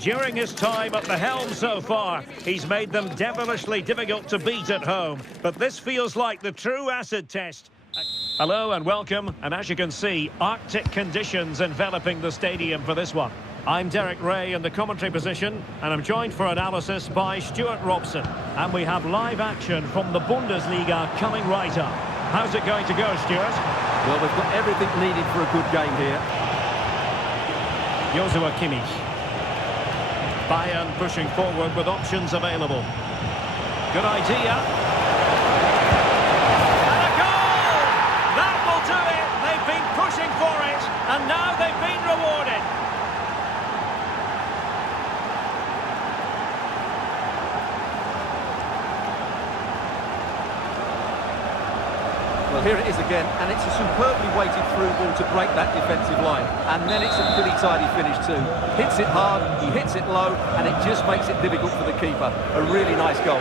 During his time at the helm so far, he's made them devilishly difficult to beat at home. But this feels like the true acid test. Hello and welcome, and as you can see, Arctic conditions enveloping the stadium for this one. I'm Derek Ray in the commentary position, and I'm joined for analysis by Stuart Robson. And we have live action from the Bundesliga coming right up. How's it going to go, Stuart? Well, we've got everything needed for a good game here. Joshua Kimmich. Bayern pushing forward with options available. Good idea. And a goal! That will do it! They've been pushing for it, and now they've been rewarded. Well, here it is again, and it's a superbly weighted through ball to break that defensive line. And then it's a pretty tidy finish too. Hits it hard, he hits it low, and it just makes it difficult for the keeper. A really nice goal.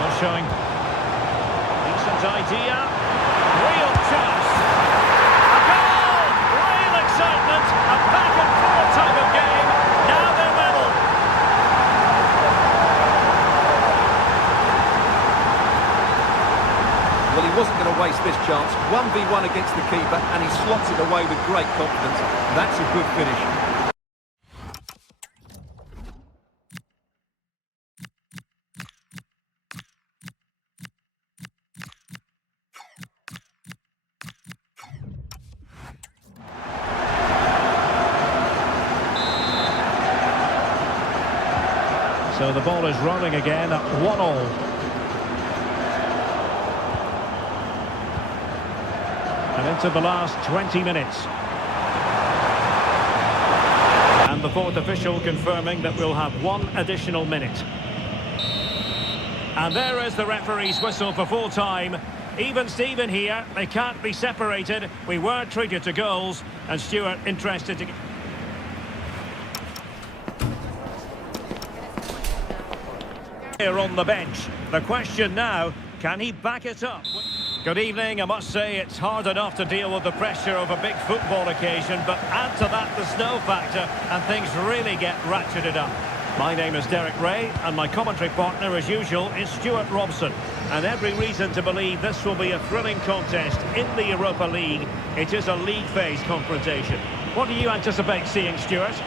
Not showing. Decent idea. Real chance. A goal! Real excitement. A back and forth type of game. Now they're level. Well, he wasn't going to waste this chance. 1v1 against the keeper, and he slots it away with great confidence. That's a good finish. So the ball is rolling again at 1-1. And into the last 20 minutes. And the fourth official confirming that we'll have one additional minute. And there is the referee's whistle for full time. Even Steven here, they can't be separated. We were treated to goals, and Stuart interested to... Here on the bench. The question now, can he back it up? Good evening. I must say it's hard enough to deal with the pressure of a big football occasion, but add to that the snow factor and things really get ratcheted up. My name is Derek Ray, and my commentary partner as usual is Stuart Robson. And every reason to believe this will be a thrilling contest in the Europa League. It is a league phase confrontation. What do you anticipate seeing, Stuart?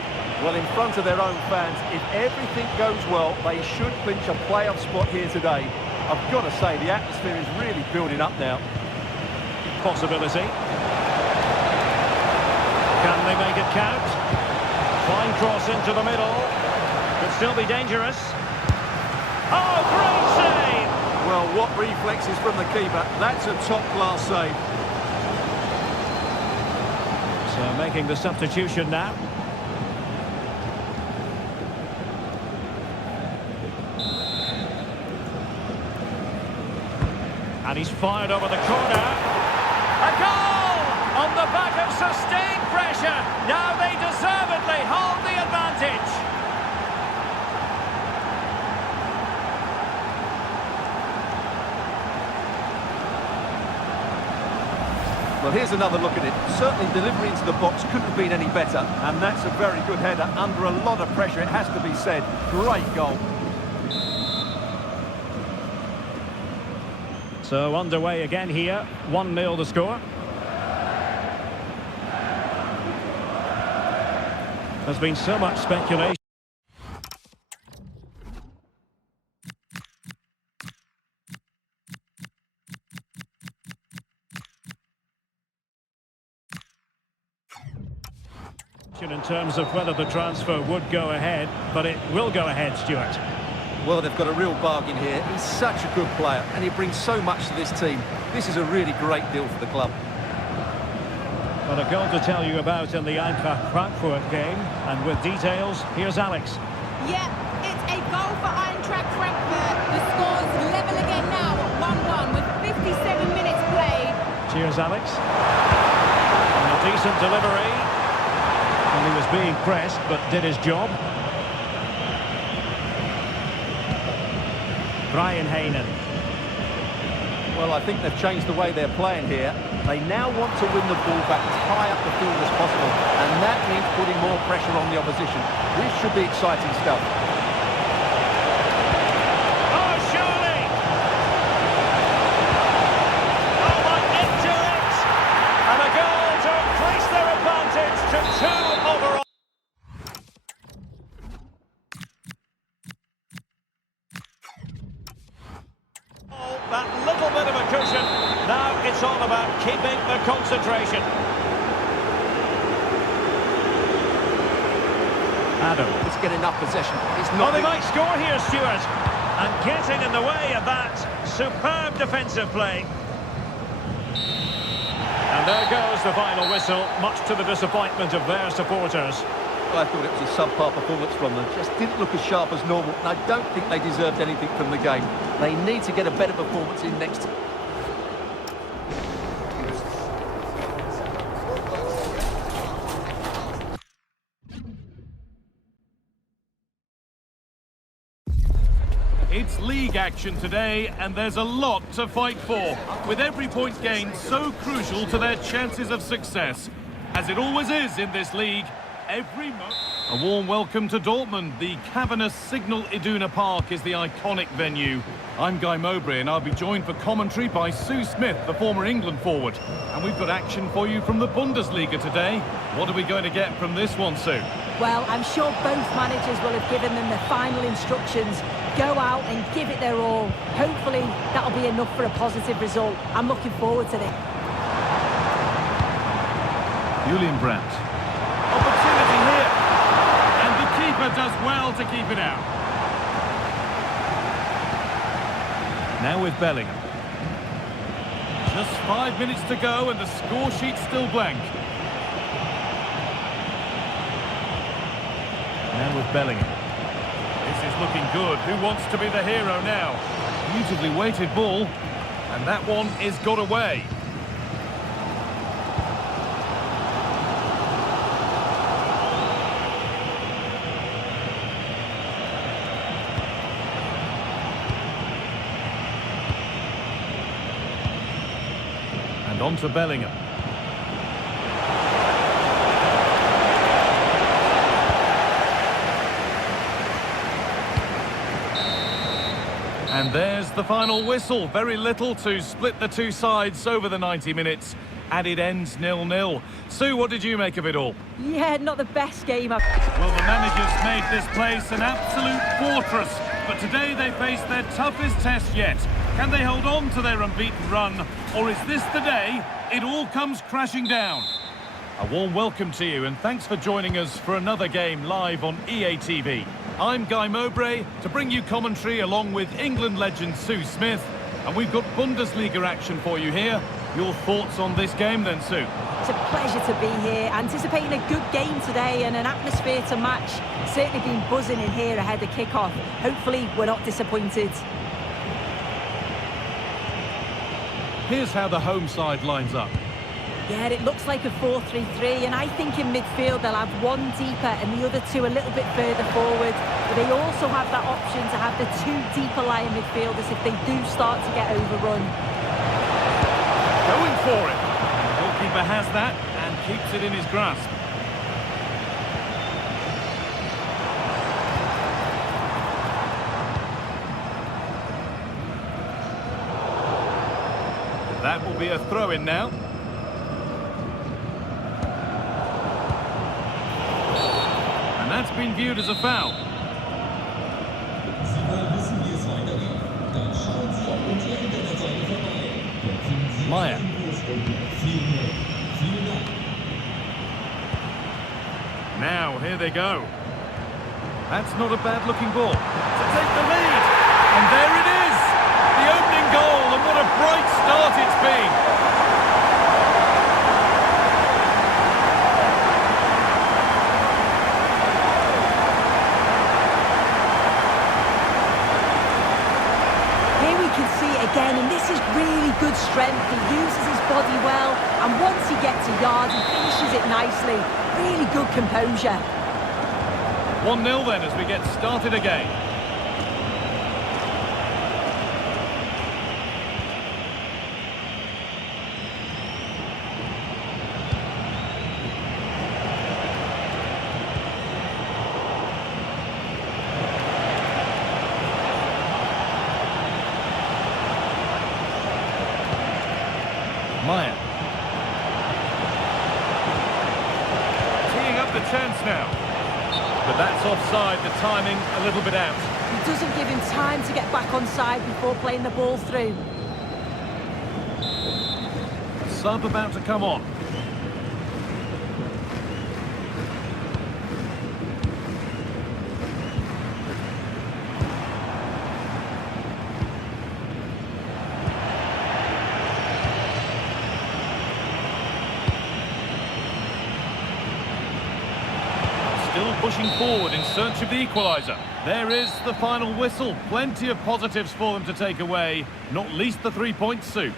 Well, in front of their own fans, if everything goes well, they should clinch a playoff spot here today. I've got to say, the atmosphere is really building up now. Possibility. Can they make it count? Fine cross into the middle. Could still be dangerous. Oh, great save! Well, what reflexes from the keeper. That's a top-class save. So making the substitution now. And he's fired over the corner. A goal! On the back of sustained pressure. Now they deservedly hold the advantage. Well, here's another look at it. Certainly delivery into the box couldn't have been any better. And that's a very good header under a lot of pressure, it has to be said. Great goal. So underway again here, 1-0 the score. There's been so much speculation. In terms of whether the transfer would go ahead, but it will go ahead, Stuart. Well, they've got a real bargain here. He's such a good player, and he brings so much to this team. This is a really great deal for the club. Well, a goal to tell you about in the Eintracht Frankfurt game, and with details, here's Alex. Yeah, it's a goal for Eintracht Frankfurt. The score's level again now at 1-1 with 57 minutes played. Cheers, Alex. And a decent delivery. And he was being pressed, but did his job. Brian Haynen. Well, I think they've changed the way they're playing here. They now want to win the ball back as high up the field as possible, and that means putting more pressure on the opposition. This should be exciting stuff. Oh, surely! Oh, might enter it! And a goal to increase their advantage to 2 overall. That little bit of a cushion. Now it's all about keeping the concentration. Adam. Let's get enough possession. It's Oh, not. they might score here, Stuart. And getting in the way of that superb defensive play. And there goes the final whistle, much to the disappointment of their supporters. I thought it was a subpar performance from them. Just didn't look as sharp as normal, and I don't think they deserved anything from the game. They need to get a better performance in next time. It's league action today, and there's a lot to fight for, with every point gained so crucial to their chances of success. As it always is in this league, a warm welcome to Dortmund. The cavernous Signal Iduna Park is the iconic venue. I'm Guy Mowbray, and I'll be joined for commentary by Sue Smith, the former England forward. And we've got action for you from the Bundesliga today. What are we going to get from this one, Sue? Well, I'm sure both managers will have given them the final instructions. Go out and give it their all. Hopefully, that'll be enough for a positive result. I'm looking forward to this. Julian Brandt. Opportunity here. And the keeper does well to keep it out. Now with Bellingham. Just 5 minutes to go and the score sheet's still blank. Now with Bellingham. This is looking good. Who wants to be the hero now? Beautifully weighted ball. And that one is got away. And on to Bellingham. And there's the final whistle. Very little to split the two sides over the 90 minutes. And it ends 0-0. Sue, what did you make of it all? Yeah, not the best game I've... Well, the managers made this place an absolute fortress. But today they face their toughest test yet. Can they hold on to their unbeaten run? Or is this the day it all comes crashing down? A warm welcome to you, and thanks for joining us for another game live on EA TV. I'm Guy Mowbray to bring you commentary along with England legend Sue Smith. And we've got Bundesliga action for you here. Your thoughts on this game then, Sue? It's a pleasure to be here. Anticipating a good game today and an atmosphere to match. Certainly been buzzing in here ahead of kick-off. Hopefully we're not disappointed. Here's how the home side lines up. Yeah, it looks like a 4-3-3, and I think in midfield they'll have one deeper and the other two a little bit further forward. But they also have that option to have the two deeper lying midfielders if they do start to get overrun. Going for it. The goalkeeper has that and keeps it in his grasp. That will be a throw-in now. And that's been viewed as a foul. Maya. Now, here they go. That's not a bad-looking ball. To take the lead. And there it is! The opening goal, and what a bright start it's been. Again, and this is really good strength. He uses his body well, and once he gets a yard, he finishes it nicely. Really good composure. 1-0 then as we get started again. Meyer. Teeing up the chance now. But that's offside, the timing a little bit out. He doesn't give him time to get back on side before playing the ball through. Sub about to come on. Still pushing forward in search of the equaliser. There is the final whistle. Plenty of positives for them to take away, not least the 3-point soup.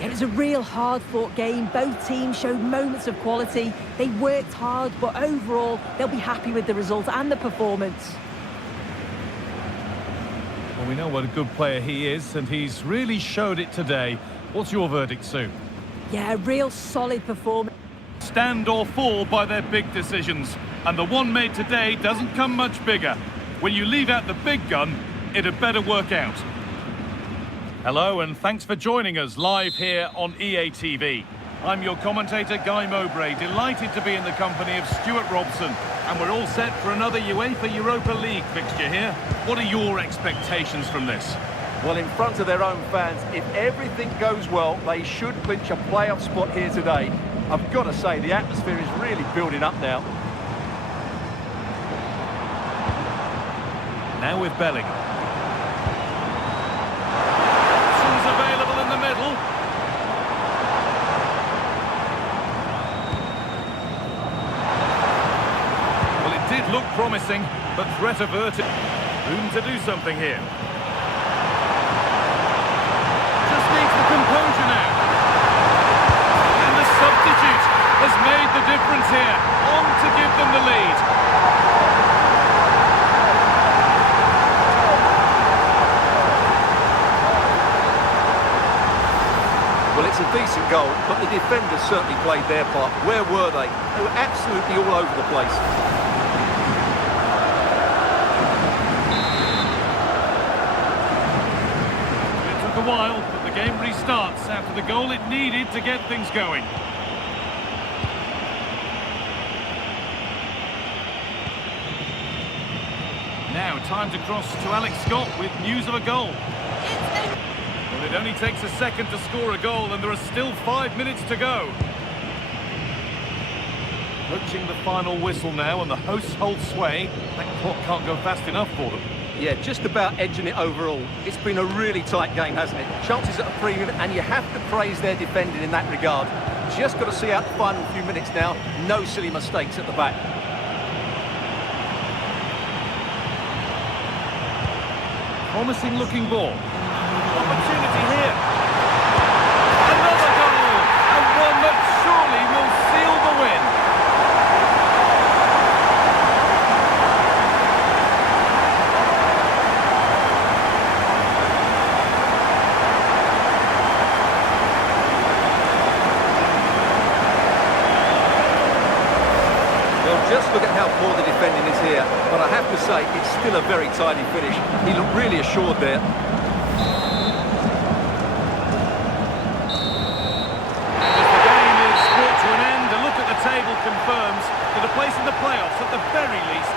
It was a real hard-fought game. Both teams showed moments of quality. They worked hard, but overall, they'll be happy with the result and the performance. Well, we know what a good player he is, and he's really showed it today. What's your verdict, Sue? Yeah, a real solid performance. Stand or fall by their big decisions, and the one made today doesn't come much bigger. When you leave out the big gun, it had better work out. Hello, and thanks for joining us live here on EATV. I'm your commentator, Guy Mowbray, delighted to be in the company of Stuart Robson, and we're all set for another UEFA Europa League fixture here. What are your expectations from this? Well, in front of their own fans, if everything goes well, they should clinch a playoff spot here today. I've got to say, the atmosphere is really building up now. Now with Bellingham. Options available in the middle. Well, it did look promising, but threat averted. Room to do something here. Just needs the composure now. And the substitute has made the difference here. On to give them the lead. Well, it's a decent goal, but the defenders certainly played their part. Where were they? They were absolutely all over the place. It took a while, but the game restarts after the goal it needed to get things going. Now, time to cross to Alex Scott with news of a goal. Well, it only takes a second to score a goal, and there are still 5 minutes to go. Approaching the final whistle now, and the hosts hold sway. That clock can't go fast enough for them. Yeah, just about edging it overall. It's been a really tight game, hasn't it? Chances at a premium, and you have to praise their defending in that regard. Just got to see out the final few minutes now. No silly mistakes at the back. Promising looking ball. Opportunity here. Another goal! And one that surely will seal the win. Well, just look at how poor the defending is here. But I have to say, it's still a very tidy finish. He looked really assured there. Table confirms that a place in the playoffs at the very least